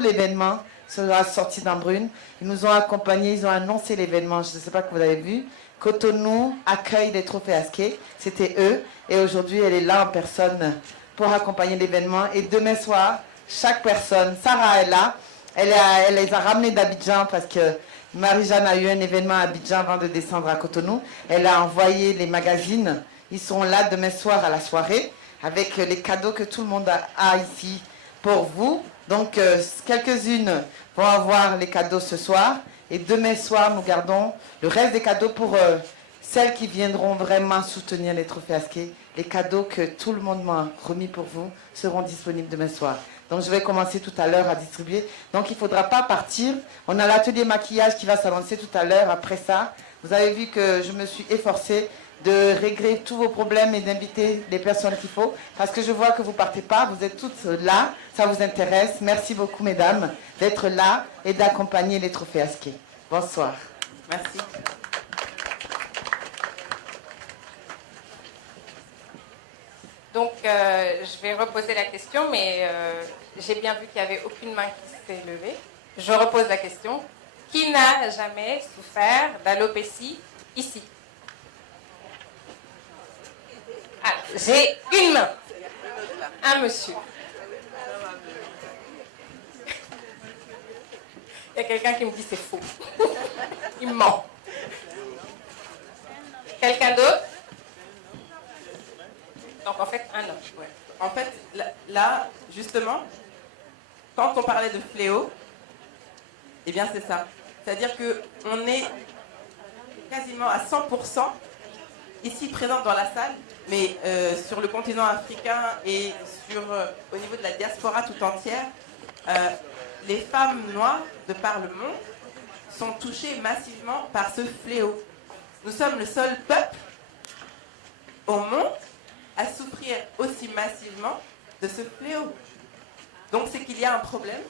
l'événement sera sorti d'Embrun. Ils nous ont accompagnés, ils ont annoncé l'événement. Je ne sais pas que vous avez vu. Cotonou accueille les trophées Askey. C'était eux. Et aujourd'hui, elle est là en personne pour accompagner l'événement. Et demain soir, chaque personne, Sarah est là. Elle les a ramenés d'Abidjan parce que Marie-Jeanne a eu un événement à Abidjan avant de descendre à Cotonou. Elle a envoyé les magazines. Ils sont là demain soir à la soirée avec les cadeaux que tout le monde a ici pour vous. Donc, quelques-unes vont avoir les cadeaux ce soir. Et demain soir, nous gardons le reste des cadeaux pour celles qui viendront vraiment soutenir les trophées Askey. Les cadeaux que tout le monde m'a remis pour vous seront disponibles demain soir. Donc, je vais commencer tout à l'heure à distribuer. Donc, il ne faudra pas partir. On a l'atelier maquillage qui va s'avancer tout à l'heure. Après ça, vous avez vu que je me suis efforcée de régler tous vos problèmes et d'inviter les personnes qu'il faut. Parce que je vois que vous ne partez pas, vous êtes toutes là, ça vous intéresse. Merci beaucoup, mesdames, d'être là et d'accompagner les trophées Askey. Bonsoir. Merci. Donc, je vais reposer la question, mais j'ai bien vu qu'il n'y avait aucune main qui s'est levée. Je repose la question. Qui n'a jamais souffert d'alopécie ici? Ah, j'ai une main. Un monsieur. Il y a quelqu'un qui me dit c'est faux. Il ment. Quelqu'un d'autre? Donc en fait, un homme. Ouais. En fait, là, justement, quand on parlait de fléau, eh bien c'est ça. C'est-à-dire qu'on est quasiment à 100% ici présente dans la salle, mais sur le continent africain et au niveau de la diaspora tout entière, les femmes noires de par le monde sont touchées massivement par ce fléau. Nous sommes le seul peuple au monde à souffrir aussi massivement de ce fléau. Donc c'est qu'il y a un problème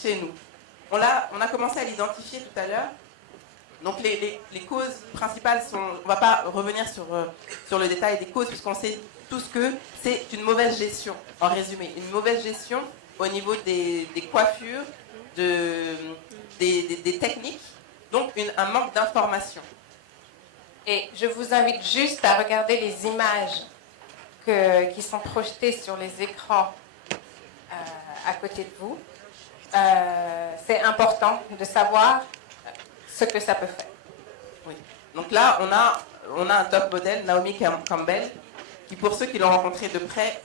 chez nous. On a commencé à l'identifier tout à l'heure. Donc les causes principales sont, on ne va pas revenir sur le détail des causes puisqu'on sait tous que c'est une mauvaise gestion, en résumé. Une mauvaise gestion au niveau des coiffures, des techniques, donc un manque d'information. Et je vous invite juste à regarder les images qui sont projetées sur les écrans à côté de vous. C'est important de savoir ce que ça peut faire. Oui. Donc là, on a un top modèle, Naomi Campbell, qui pour ceux qui l'ont rencontré de près,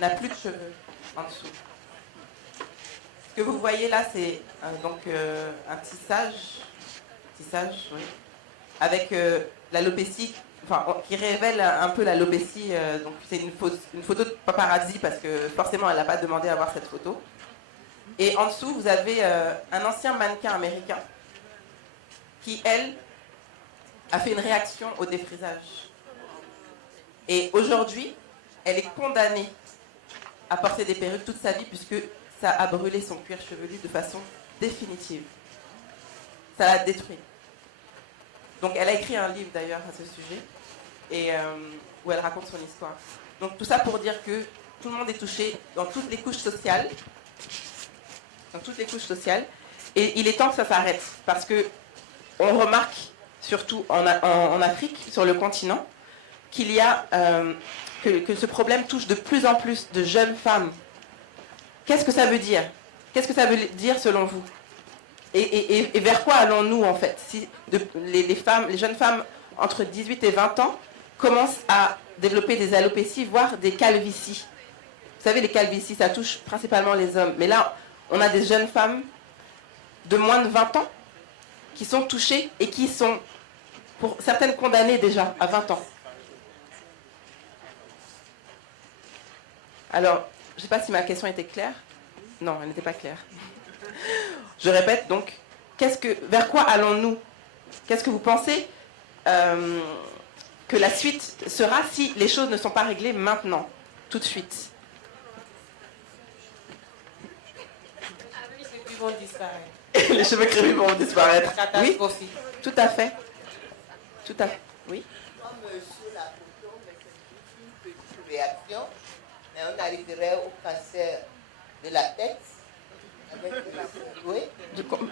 n'a plus de cheveux en dessous. Ce que vous voyez là, c'est un tissage, oui, avec l'alopécie, qui révèle un peu l'alopécie. Donc c'est une photo de paparazzi parce que forcément elle n'a pas demandé à voir cette photo. Et en dessous, vous avez un ancien mannequin américain qui, elle, a fait une réaction au défrisage. Et aujourd'hui, elle est condamnée à porter des perruques toute sa vie puisque ça a brûlé son cuir chevelu de façon définitive. Ça l'a détruit. Donc elle a écrit un livre d'ailleurs à ce sujet et où elle raconte son histoire. Donc tout ça pour dire que tout le monde est touché dans toutes les couches sociales. Et il est temps que ça s'arrête parce que on remarque, surtout en Afrique, sur le continent, qu'il y a que ce problème touche de plus en plus de jeunes femmes. Qu'est-ce que ça veut dire? Qu'est-ce que ça veut dire selon vous? Et vers quoi allons-nous en fait si les jeunes femmes entre 18 et 20 ans commencent à développer des alopécies, voire des calvities? Vous savez, les calvities, ça touche principalement les hommes. Mais là, on a des jeunes femmes de moins de 20 ans qui sont touchées et qui sont, pour certaines, condamnées déjà à 20 ans. Alors, je ne sais pas si ma question était claire. Non, elle n'était pas claire. Je répète donc, vers quoi allons-nous? Qu'est-ce que vous pensez que la suite sera si les choses ne sont pas réglées maintenant, tout de suite? Vont disparaître. Les cheveux crépus vont disparaître. Oui, tout à fait. Tout à fait. Oui. Comme sur la photo, mais c'est une petite réaction, mais on arriverait au cancer de la tête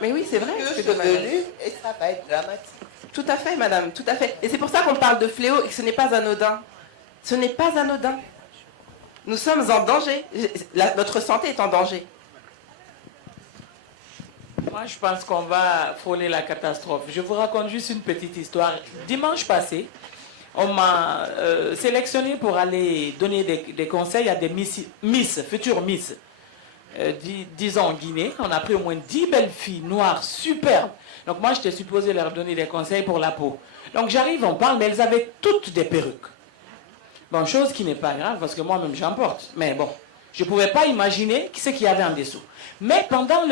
Mais oui, c'est vrai. Que c'est cheveux dommage. nus, et ça va être dramatique. Tout à fait, madame, tout à fait. Et c'est pour ça qu'on parle de fléau et que ce n'est pas anodin. Ce n'est pas anodin. Nous sommes en danger. Notre santé est en danger. Moi, je pense qu'on va frôler la catastrophe. Je vous raconte juste une petite histoire. Dimanche passé, on m'a sélectionné pour aller donner des conseils à des futures Miss. Disons en Guinée, on a pris au moins 10 belles filles noires, superbes. Donc moi, j'étais supposé leur donner des conseils pour la peau. Donc j'arrive, on parle, mais elles avaient toutes des perruques. Bon, chose qui n'est pas grave, parce que moi-même, j'en porte. Mais bon, je ne pouvais pas imaginer ce qu'il y avait en dessous. Mais pendant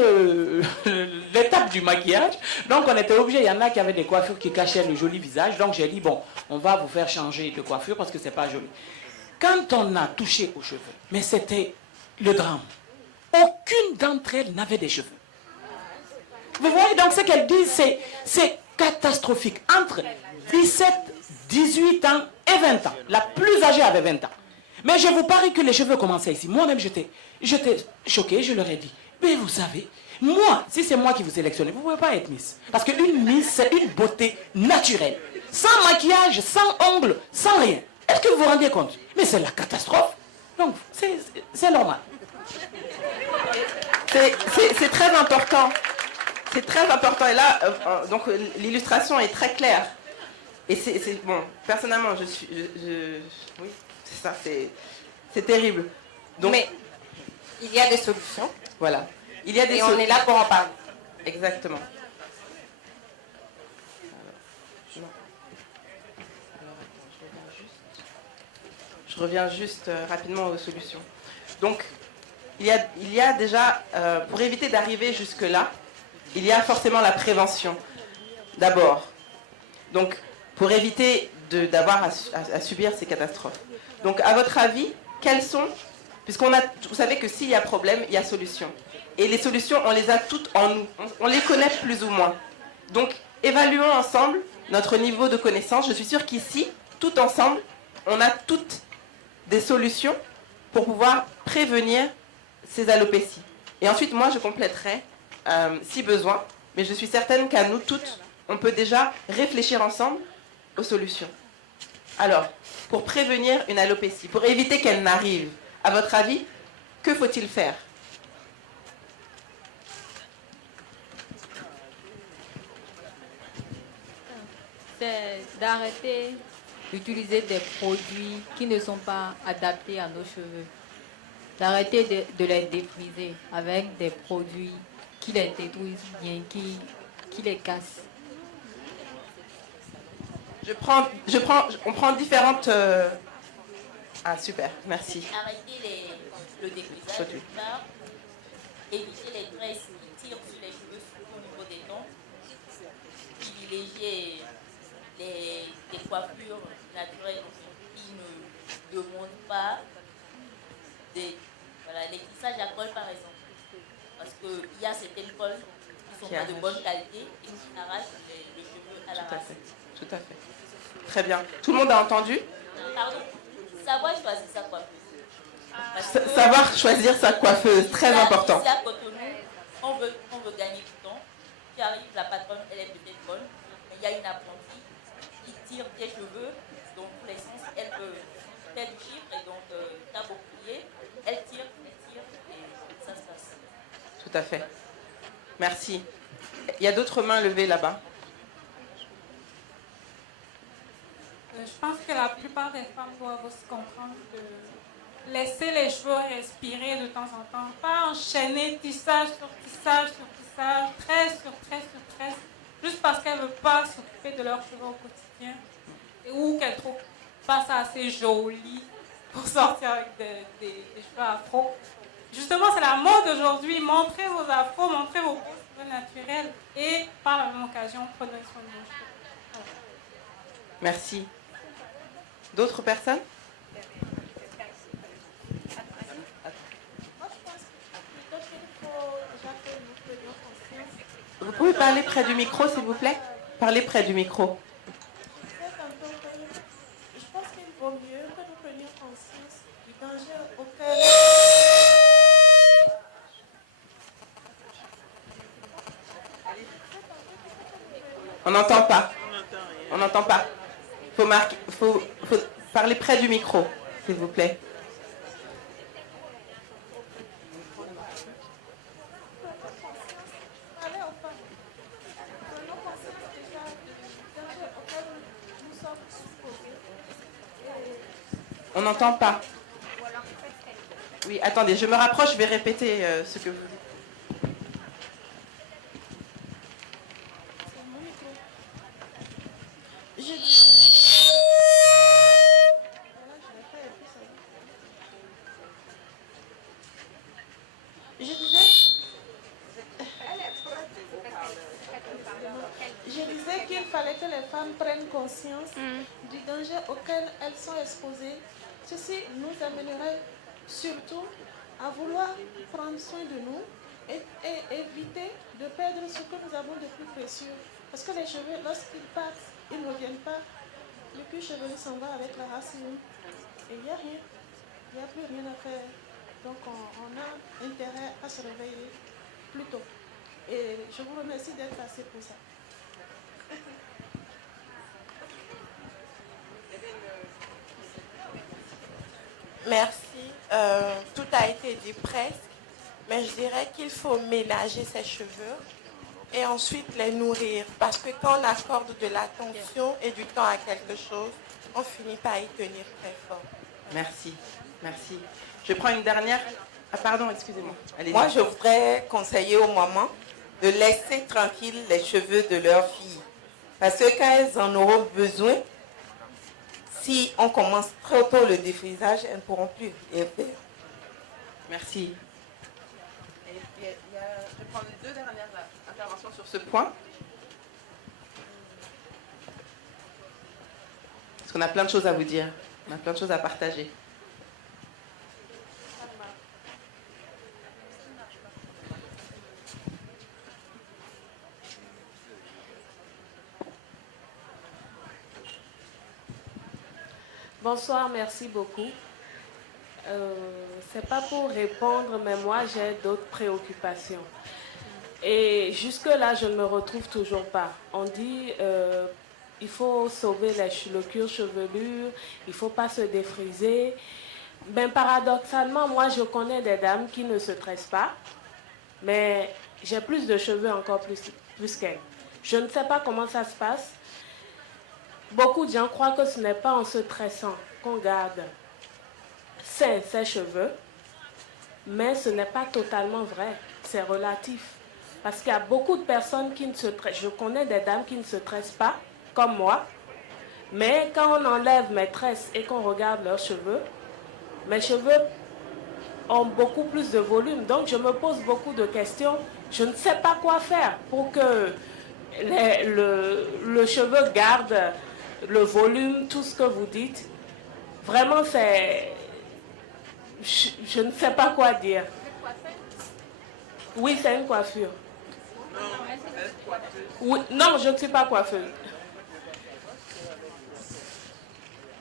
l'étape du maquillage, donc on était obligé, il y en a qui avaient des coiffures qui cachaient le joli visage. Donc j'ai dit, bon, on va vous faire changer de coiffure parce que ce n'est pas joli. Quand on a touché aux cheveux, mais c'était le drame. Aucune d'entre elles n'avait des cheveux. Vous voyez, donc ce qu'elles disent, c'est catastrophique. Entre 17, 18 ans et 20 ans. La plus âgée avait 20 ans. Mais je vous parie que les cheveux commençaient ici. Moi-même, j'étais choqué, je leur ai dit, mais vous savez, moi, si c'est moi qui vous sélectionne, vous ne pouvez pas être Miss. Parce qu'une Miss, c'est une beauté naturelle. Sans maquillage, sans ongles, sans rien. Est-ce que vous vous rendez compte? Mais c'est la catastrophe. Donc, c'est normal. C'est très important. C'est très important. Et là, donc l'illustration est très claire. Et bon, personnellement, oui, c'est ça, c'est terrible. Donc, Mais il y a des solutions. voilà. Il y a des Et on est là pour en parler. Exactement. Je reviens juste rapidement aux solutions. Donc, il y a déjà, pour éviter d'arriver jusque-là, il y a forcément la prévention, d'abord. Donc, pour éviter d'avoir à subir ces catastrophes. Donc, à votre avis, quelles sont, vous savez que s'il y a problème, il y a solution. Et les solutions, on les a toutes en nous. On les connaît plus ou moins. Donc, évaluons ensemble notre niveau de connaissance. Je suis sûre qu'ici, tout ensemble, on a toutes des solutions pour pouvoir prévenir ces alopécies. Et ensuite, moi, je compléterai si besoin. Mais je suis certaine qu'à nous toutes, on peut déjà réfléchir ensemble aux solutions. Alors, pour prévenir une alopécie, pour éviter qu'elle n'arrive, à votre avis, que faut-il faire? C'est d'arrêter d'utiliser des produits qui ne sont pas adaptés à nos cheveux. D'arrêter de les défriser avec des produits qui les détruisent bien, qui les cassent. On prend différentes... Ah, super, merci. Arrêter le défrisage, d'une part, éviter les tresses qui tirent sur les cheveux, surtout au niveau des dents, privilégier les coiffures naturelles qui ne demandent pas les tissages à colle par exemple. Parce qu'il y a certaines colles qui ne sont pas de bonne qualité et qui arrachent le cheveu à la racine. Tout à fait. Très bien. Tout le monde a entendu? Pardon. Savoir choisir sa coiffeuse. Savoir choisir sa coiffeuse, très important. Ici à Cotonou, on veut gagner du temps. Tu arrives, la patronne, elle est peut-être bonne, mais il y a une apprentie qui tire tes cheveux dans tous les sens. Elle veut faire du chiffre et donc t'as beau crier, elle tire et ça se passe. Tout à fait. Merci. Il y a d'autres mains levées là-bas. Je pense que la plupart des femmes doivent aussi comprendre de laisser les cheveux respirer de temps en temps. Pas enchaîner tissage sur tissage sur tissage, tresse sur tresse sur tresse, juste parce qu'elles ne veulent pas s'occuper de leurs cheveux au quotidien. Ou qu'elles ne trouvent pas ça assez joli pour sortir avec des cheveux afro. Justement, c'est la mode aujourd'hui. Montrez vos afros, montrez vos cheveux naturels et par la même occasion, prenez soin de vos cheveux. Voilà. Merci. D'autres personnes? Vous pouvez parler près du micro, s'il vous plaît? Parlez près du micro. Je pense qu'il vaut mieux que nous prenions conscience du danger auquel... On n'entend pas. On n'entend pas. Faut parler près du micro, s'il vous plaît. On n'entend pas. Oui, attendez, je me rapproche, je vais répéter ce que vous dites. Je disais qu'il fallait que les femmes prennent conscience du danger auquel elles sont exposées. Ceci nous amènerait surtout à vouloir prendre soin de nous et éviter de perdre ce que nous avons de plus précieux. Parce que les cheveux, lorsqu'ils partent, ils ne reviennent pas. Le cuir chevelu s'en va avec la racine. Et il n'y a rien. Il n'y a plus rien à faire. Donc on a intérêt à se réveiller plus tôt. Et je vous remercie d'être passé pour ça. Merci. Tout a été dit presque, mais je dirais qu'il faut ménager ses cheveux et ensuite les nourrir. Parce que quand on accorde de l'attention et du temps à quelque chose, on finit par y tenir très fort. Merci, merci. Je prends une dernière. Ah pardon, excusez-moi. Allez-y. Moi, je voudrais conseiller aux mamans de laisser tranquilles les cheveux de leurs filles. Parce que quand elles en auront besoin, si on commence trop tôt le défrisage, elles ne pourront plus rien faire. Merci. Je vais prendre les 2 dernières interventions sur ce point. Parce qu'on a plein de choses à vous dire. On a plein de choses à partager. Bonsoir, merci beaucoup. C'est pas pour répondre, mais moi j'ai d'autres préoccupations. Et jusque-là, je ne me retrouve toujours pas. On dit il faut sauver le cuir chevelu, il ne faut pas se défriser. Ben, paradoxalement, moi je connais des dames qui ne se tressent pas, mais j'ai plus de cheveux encore plus qu'elles. Je ne sais pas comment ça se passe. Beaucoup de gens croient que ce n'est pas en se tressant qu'on garde sains ses cheveux, mais ce n'est pas totalement vrai, c'est relatif. Parce qu'il y a beaucoup de personnes qui ne se tressent. Je connais des dames qui ne se tressent pas, comme moi, mais quand on enlève mes tresses et qu'on regarde leurs cheveux, mes cheveux ont beaucoup plus de volume. Donc je me pose beaucoup de questions. Je ne sais pas quoi faire pour que le cheveu garde le volume, tout ce que vous dites. Vraiment, c'est... Je ne sais pas quoi dire. Oui, c'est une coiffure. Oui, non, je ne suis pas coiffeuse.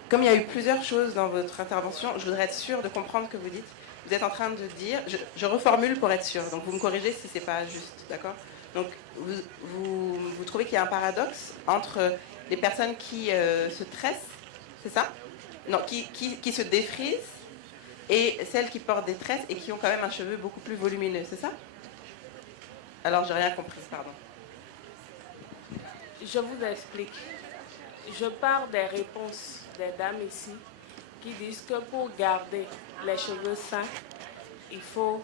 Comme il y a eu plusieurs choses dans votre intervention, je voudrais être sûre de comprendre ce que vous dites. Vous êtes en train de dire, je reformule pour être sûre, donc vous me corrigez si ce n'est pas juste, d'accord? Donc vous trouvez qu'il y a un paradoxe entre les personnes qui se tressent, c'est ça? Non, qui se défrisent, et celles qui portent des tresses et qui ont quand même un cheveu beaucoup plus volumineux, c'est ça? Alors, j'ai rien compris, pardon. Je vous explique. Je pars des réponses des dames ici qui disent que pour garder les cheveux sains, il ne faut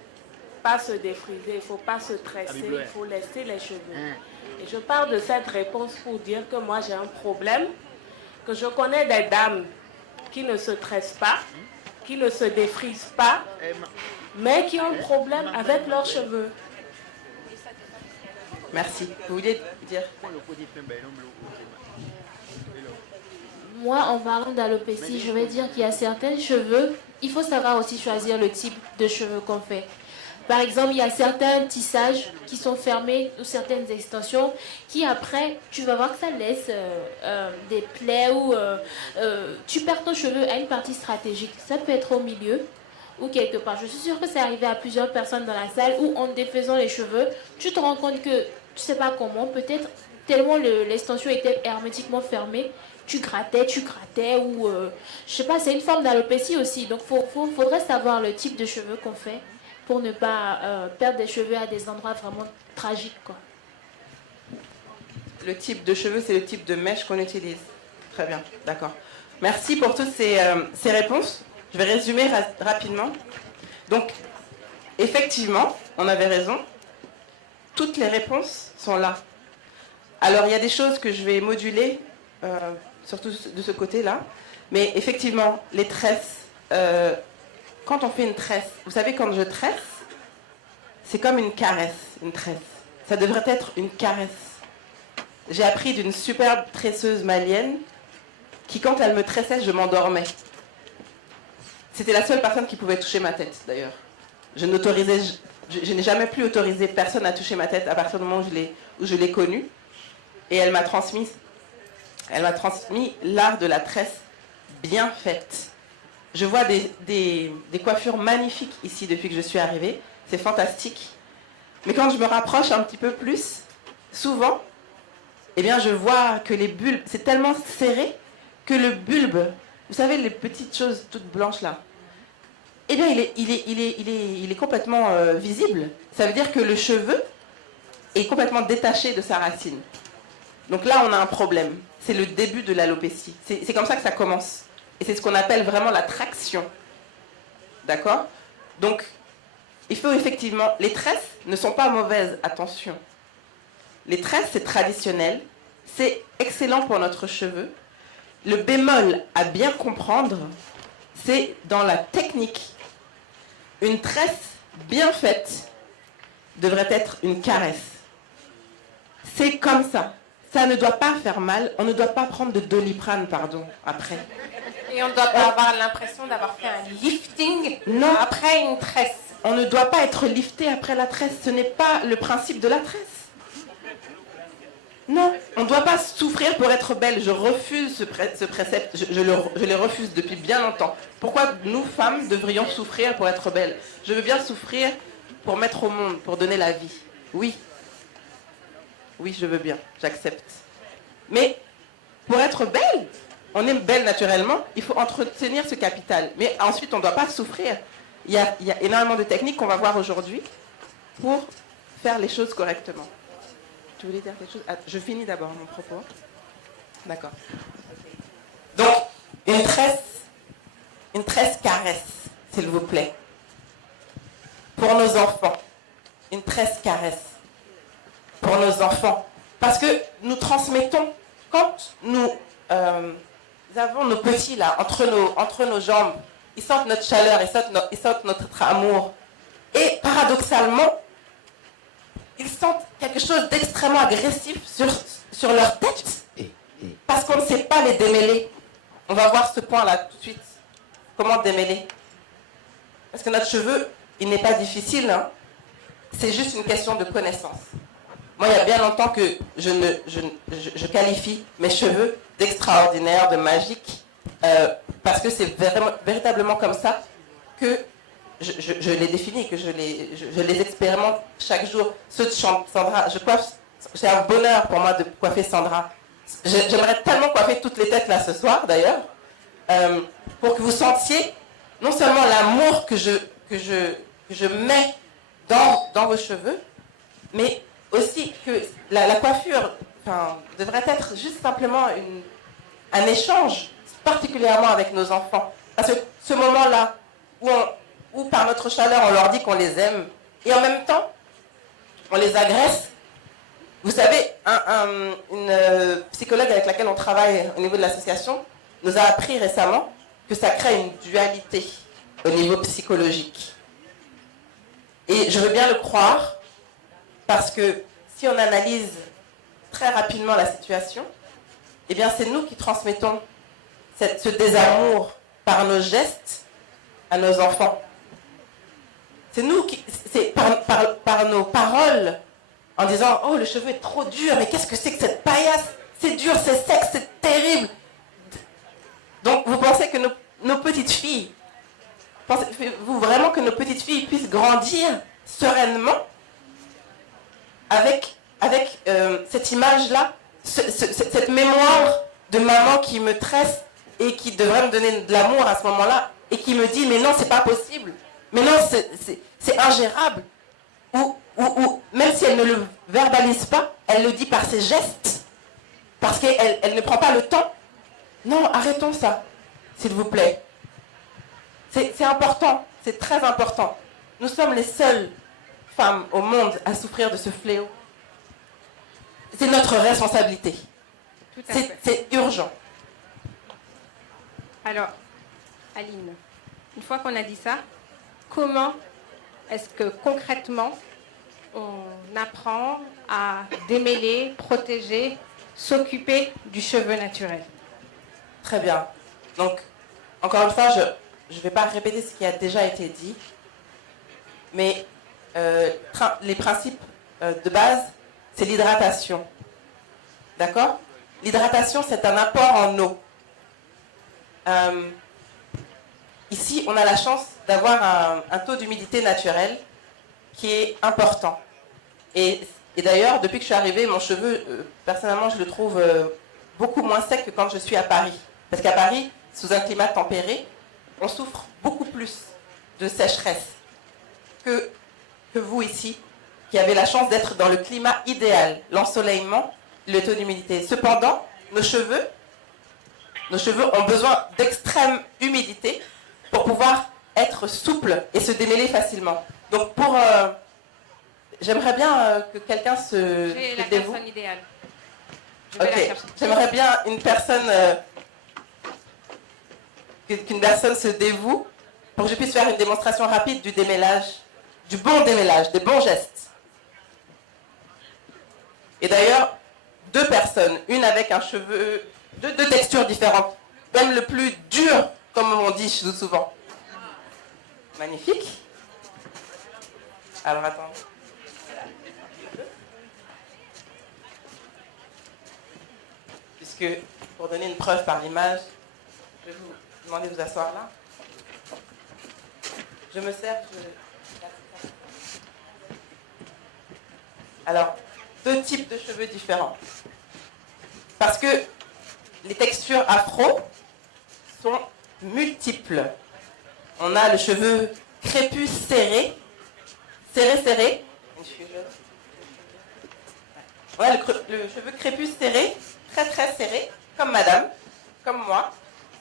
pas se défriser, il ne faut pas se tresser, il faut laisser les cheveux. Et je pars de cette réponse pour dire que moi j'ai un problème, que je connais des dames qui ne se tressent pas, qui ne se défrisent pas, mais qui ont un problème avec leurs cheveux. Merci. Vous vouliez dire? Moi, en parlant d'alopécie, je vais dire qu'il y a certains cheveux, il faut savoir aussi choisir le type de cheveux qu'on fait. Par exemple, il y a certains tissages qui sont fermés ou certaines extensions qui après, tu vas voir que ça laisse des plaies ou tu perds ton cheveu à une partie stratégique. Ça peut être au milieu ou quelque part. Je suis sûre que c'est arrivé à plusieurs personnes dans la salle où en défaisant les cheveux, tu te rends compte que tu sais pas comment, peut-être tellement l'extension était hermétiquement fermée, tu grattais ou je sais pas, c'est une forme d'alopécie aussi. Donc faudrait savoir le type de cheveux qu'on fait pour ne pas perdre des cheveux à des endroits vraiment tragiques, quoi. Le type de cheveux, c'est le type de mèche qu'on utilise. Très bien, d'accord. Merci pour toutes ces réponses. Je vais résumer rapidement. Donc, effectivement, on avait raison. Toutes les réponses sont là. Alors, il y a des choses que je vais moduler, surtout de ce côté-là. Mais effectivement, les tresses, quand on fait une tresse, vous savez, quand je tresse, c'est comme une caresse, une tresse. Ça devrait être une caresse. J'ai appris d'une superbe tresseuse malienne qui, quand elle me tressait, je m'endormais. C'était la seule personne qui pouvait toucher ma tête, d'ailleurs. Je n'ai jamais plus autorisé personne à toucher ma tête à partir du moment où je l'ai connue. Et elle m'a transmis l'art de la tresse bien faite. Je vois des coiffures magnifiques ici depuis que je suis arrivée. C'est fantastique. Mais quand je me rapproche un petit peu plus, souvent, eh bien, je vois que les bulbes, c'est tellement serré que le bulbe, vous savez, les petites choses toutes blanches là, eh bien, il est complètement visible. Ça veut dire que le cheveu est complètement détaché de sa racine. Donc là, on a un problème. C'est le début de l'alopécie. C'est comme ça que ça commence. Et c'est ce qu'on appelle vraiment la traction. D'accord? Donc, il faut effectivement... Les tresses ne sont pas mauvaises, attention. Les tresses, c'est traditionnel. C'est excellent pour notre cheveu. Le bémol à bien comprendre, c'est dans la technique. Une tresse bien faite devrait être une caresse. C'est comme ça. Ça ne doit pas faire mal. On ne doit pas prendre de Doliprane, pardon, après. Et on ne doit pas avoir l'impression d'avoir fait un lifting après une tresse. On ne doit pas être lifté après la tresse. Ce n'est pas le principe de la tresse. Non, on ne doit pas souffrir pour être belle. Je refuse ce précepte. Je le refuse depuis bien longtemps. Pourquoi nous, femmes, devrions souffrir pour être belles? Je veux bien souffrir pour mettre au monde, pour donner la vie. Oui. Oui, je veux bien. J'accepte. Mais pour être belle, on est belle naturellement, il faut entretenir ce capital. Mais ensuite, on ne doit pas souffrir. Il y a énormément de techniques qu'on va voir aujourd'hui pour faire les choses correctement. Tu voulais dire quelque chose? Je finis d'abord mon propos. D'accord. Donc, une tresse caresse, s'il vous plaît. Pour nos enfants. Une tresse caresse. Pour nos enfants. Parce que nous transmettons, quand nous avons nos petits là, entre nos jambes, ils sentent notre chaleur, ils sentent notre amour. Et paradoxalement, ils sentent quelque chose d'extrêmement agressif sur leur tête. Parce qu'on ne sait pas les démêler. On va voir ce point-là tout de suite. Comment démêler? Parce que notre cheveu, il n'est pas difficile. Hein. C'est juste une question de connaissance. Moi, il y a bien longtemps que je qualifie mes cheveux d'extraordinaires, de magiques, parce que c'est véritablement comme ça que je les définis, que je les expérimente chaque jour. Ceux de Sandra, c'est un bonheur pour moi de coiffer Sandra. J'aimerais tellement coiffer toutes les têtes là ce soir, d'ailleurs, pour que vous sentiez non seulement l'amour que je mets dans vos cheveux, mais aussi que la coiffure devrait être juste simplement un échange, particulièrement avec nos enfants. Parce que ce moment-là, où par notre chaleur, on leur dit qu'on les aime, et en même temps, on les agresse. Vous savez, une psychologue avec laquelle on travaille au niveau de l'association nous a appris récemment que ça crée une dualité au niveau psychologique. Et je veux bien le croire, parce que si on analyse très rapidement la situation, eh bien c'est nous qui transmettons ce désamour par nos gestes à nos enfants. C'est nous qui, c'est par nos paroles, en disant « Oh, le cheveu est trop dur, mais qu'est-ce que c'est que cette paillasse? C'est dur, c'est sec, c'est terrible !» Donc vous pensez que nos petites filles, Pensez-vous vraiment que nos petites filles puissent grandir sereinement avec cette image-là, cette mémoire de maman qui me tresse et qui devrait me donner de l'amour à ce moment-là et qui me dit mais non, c'est pas possible, mais non, c'est ingérable. Ou même si elle ne le verbalise pas, elle le dit par ses gestes, parce qu'elle ne prend pas le temps. Non, arrêtons ça, s'il vous plaît. C'est important, c'est très important. Nous sommes les seules femmes au monde à souffrir de ce fléau. C'est notre responsabilité. Tout à fait. C'est urgent. Alors, Aline, une fois qu'on a dit ça, comment est-ce que concrètement on apprend à démêler, protéger, s'occuper du cheveu naturel? Très bien. Donc, encore une fois, je ne vais pas répéter ce qui a déjà été dit, mais les principes de base, c'est l'hydratation. D'accord? L'hydratation, c'est un apport en eau. Ici, on a la chance d'avoir un taux d'humidité naturel qui est important. Et d'ailleurs, depuis que je suis arrivée, mon cheveu, personnellement, je le trouve beaucoup moins sec que quand je suis à Paris. Parce qu'à Paris, sous un climat tempéré, on souffre beaucoup plus de sécheresse que vous ici, qui avez la chance d'être dans le climat idéal, l'ensoleillement, le taux d'humidité. Cependant, nos cheveux ont besoin d'extrême humidité pour pouvoir être souples et se démêler facilement. Donc j'aimerais bien que quelqu'un se J'ai la dévoue. personne idéale. Je vais la Ok, chercher. j'aimerais bien qu'une personne se dévoue pour que je puisse faire une démonstration rapide du démêlage, du bon démêlage, des bons gestes. Et d'ailleurs, 2 personnes, une avec un cheveu, deux textures différentes, même le plus dur, comme on dit souvent. Magnifique. Alors attends. Puisque, pour donner une preuve par l'image, je vais vous demander de vous asseoir là. Je me sers. Alors, 2 types de cheveux différents. Parce que les textures afro sont multiples. On a le cheveu crépus serré. Serré. On a le cheveu crépus serré, très très serré, comme madame, comme moi.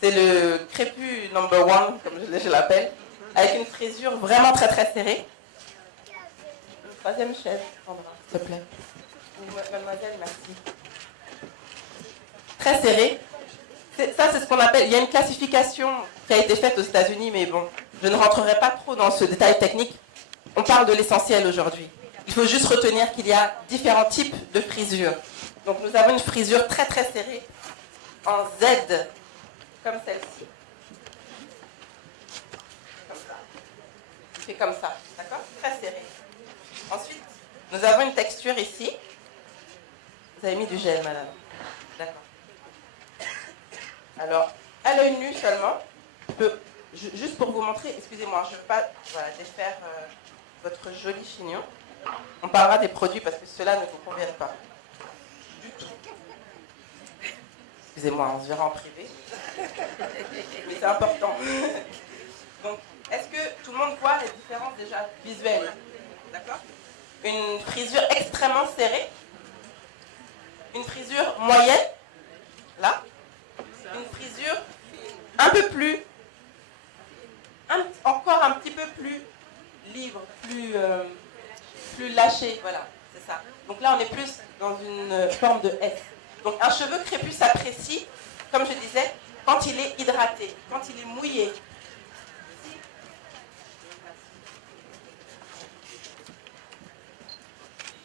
C'est le crépus number 1, comme je l'appelle, avec une frisure vraiment très très serrée. Une 3e chaise, Sandra, s'il te plaît. Mademoiselle, merci. Très serré. Ça, c'est ce qu'on appelle... Il y a une classification qui a été faite aux États-Unis, mais bon, je ne rentrerai pas trop dans ce détail technique. On parle de l'essentiel aujourd'hui. Il faut juste retenir qu'il y a différents types de frisures. Donc, nous avons une frisure très très serrée, en Z, comme celle-ci. Comme ça. Il fait comme ça, d'accord? Très serré. Ensuite, nous avons une texture ici. Vous avez mis du gel, madame. D'accord. Alors, à l'œil nu seulement, juste pour vous montrer, excusez-moi, je ne veux pas défaire votre joli chignon. On parlera des produits parce que ceux-là ne vous conviennent pas. Du tout. Excusez-moi, on se verra en privé. Mais c'est important. Donc, est-ce que tout le monde voit les différences déjà visuelles? D'accord? Une frisure extrêmement serrée. Une frisure moyenne. Là. Une frisure un peu plus, encore un petit peu plus libre, plus lâchée, voilà, c'est ça. Donc là, on est plus dans une forme de S. Donc un cheveu crépus s'apprécie, comme je disais, quand il est hydraté, quand il est mouillé.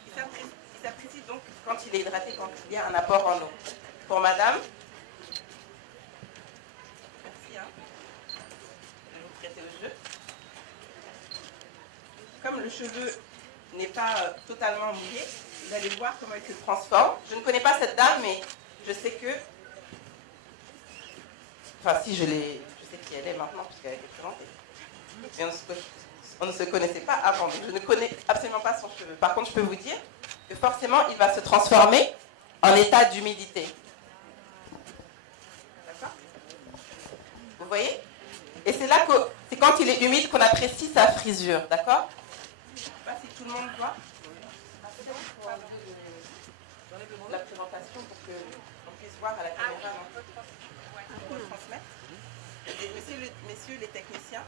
Il s'apprécie donc quand il est hydraté, quand il y a un apport en eau. Pour madame, comme le cheveu n'est pas totalement mouillé, vous allez voir comment il se transforme. Je ne connais pas cette dame, mais je sais que... Enfin, si, je sais qui elle est maintenant, puisqu'elle est présentée. Et on ne se connaissait pas avant, donc je ne connais absolument pas son cheveu. Par contre, je peux vous dire que forcément, il va se transformer en état d'humidité. D'accord? Vous voyez? Et c'est là que, c'est quand il est humide qu'on apprécie sa frisure, d'accord? Je ne sais pas si tout le monde voit. La présentation pour qu'on puisse voir à la caméra. Pour le transmettre. Messieurs les techniciens,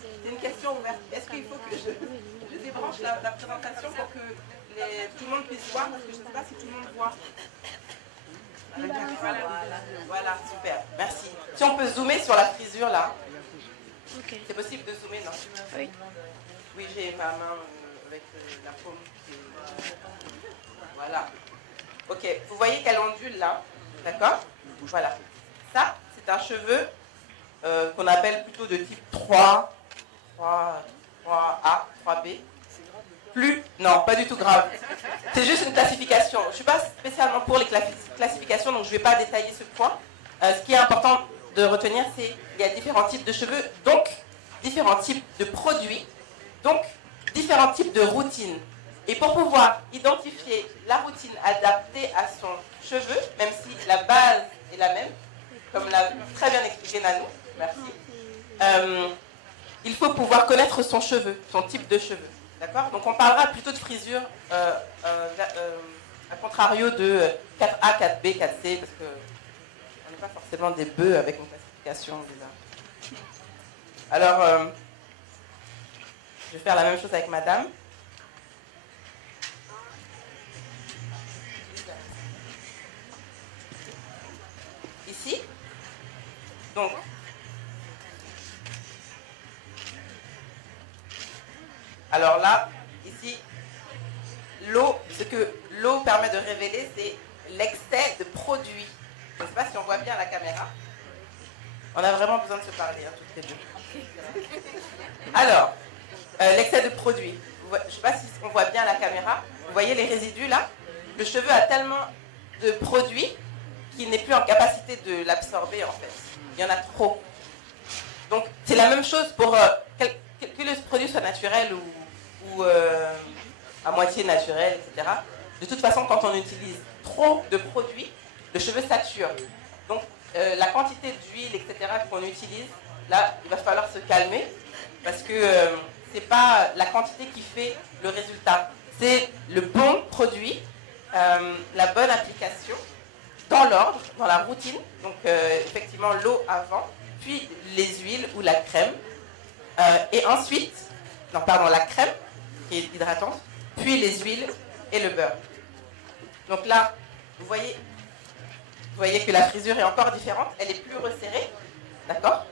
c'est une question ouverte. Est-ce qu'il faut que je débranche la présentation pour que tout le monde puisse voir? Parce que je ne sais pas si tout le monde voit. Voilà, super, merci. Si on peut zoomer sur la frisure là. Okay. C'est possible de zoomer, non? Oui. Oui, j'ai ma main avec la paume. Voilà. Ok, vous voyez qu'elle ondule là, d'accord? Voilà. Ça, c'est un cheveu qu'on appelle plutôt de type 3, 3A, 3B. Non, pas du tout grave. C'est juste une classification. Je ne suis pas spécialement pour les classifications, donc je ne vais pas détailler ce point. Ce qui est important de retenir, c'est qu'il y a différents types de cheveux, donc différents types de produits, donc différents types de routines. Et pour pouvoir identifier la routine adaptée à son cheveu, même si la base est la même, comme l'a très bien expliqué Nanou, merci, il faut pouvoir connaître son cheveu, son type de cheveux. D'accord? Donc on parlera plutôt de frisure à contrario de 4A, 4B, 4C, parce qu'on n'est pas forcément des bœufs avec une classification déjà. Alors, je vais faire la même chose avec madame. Ici. Donc, alors là, ici, l'eau, ce que l'eau permet de révéler, c'est l'excès de produits. Je ne sais pas si on voit bien la caméra. On a vraiment besoin de se parler, hein, toutes les deux. Alors, l'excès de produits. Je ne sais pas si on voit bien la caméra. Vous voyez les résidus là? Le cheveu a tellement de produits qu'il n'est plus en capacité de l'absorber en fait. Il y en a trop. Donc, c'est la même chose pour que le produit soit naturel ou à moitié naturel, etc. De toute façon, quand on utilise trop de produits, le cheveu sature. Donc, la quantité d'huile, etc. qu'on utilise, là, il va falloir se calmer parce que c'est pas la quantité qui fait le résultat. C'est le bon produit, la bonne application, dans l'ordre, dans la routine. Donc, effectivement, l'eau avant, puis les huiles ou la crème. Et ensuite, la crème qui est hydratante, puis les huiles et le beurre. Donc là, vous voyez que la frisure est encore différente, elle est plus resserrée, d'accord?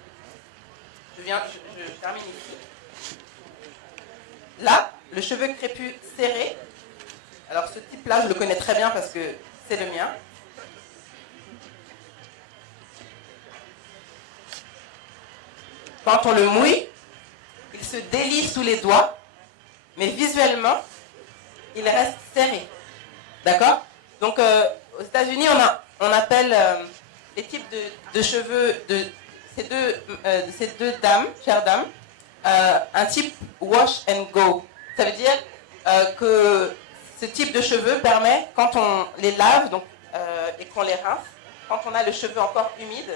Je termine ici. Là, le cheveu crépus serré, alors ce type-là, je le connais très bien parce que c'est le mien. Quand on le mouille, il se délie sous les doigts, mais visuellement, il reste serré. D'accord? Donc, aux États-Unis, on appelle les types de cheveux de ces deux dames, chères dames, un type wash and go. Ça veut dire que ce type de cheveux permet, quand on les lave et qu'on les rince, quand on a le cheveu encore humide,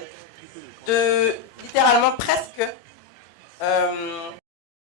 de littéralement presque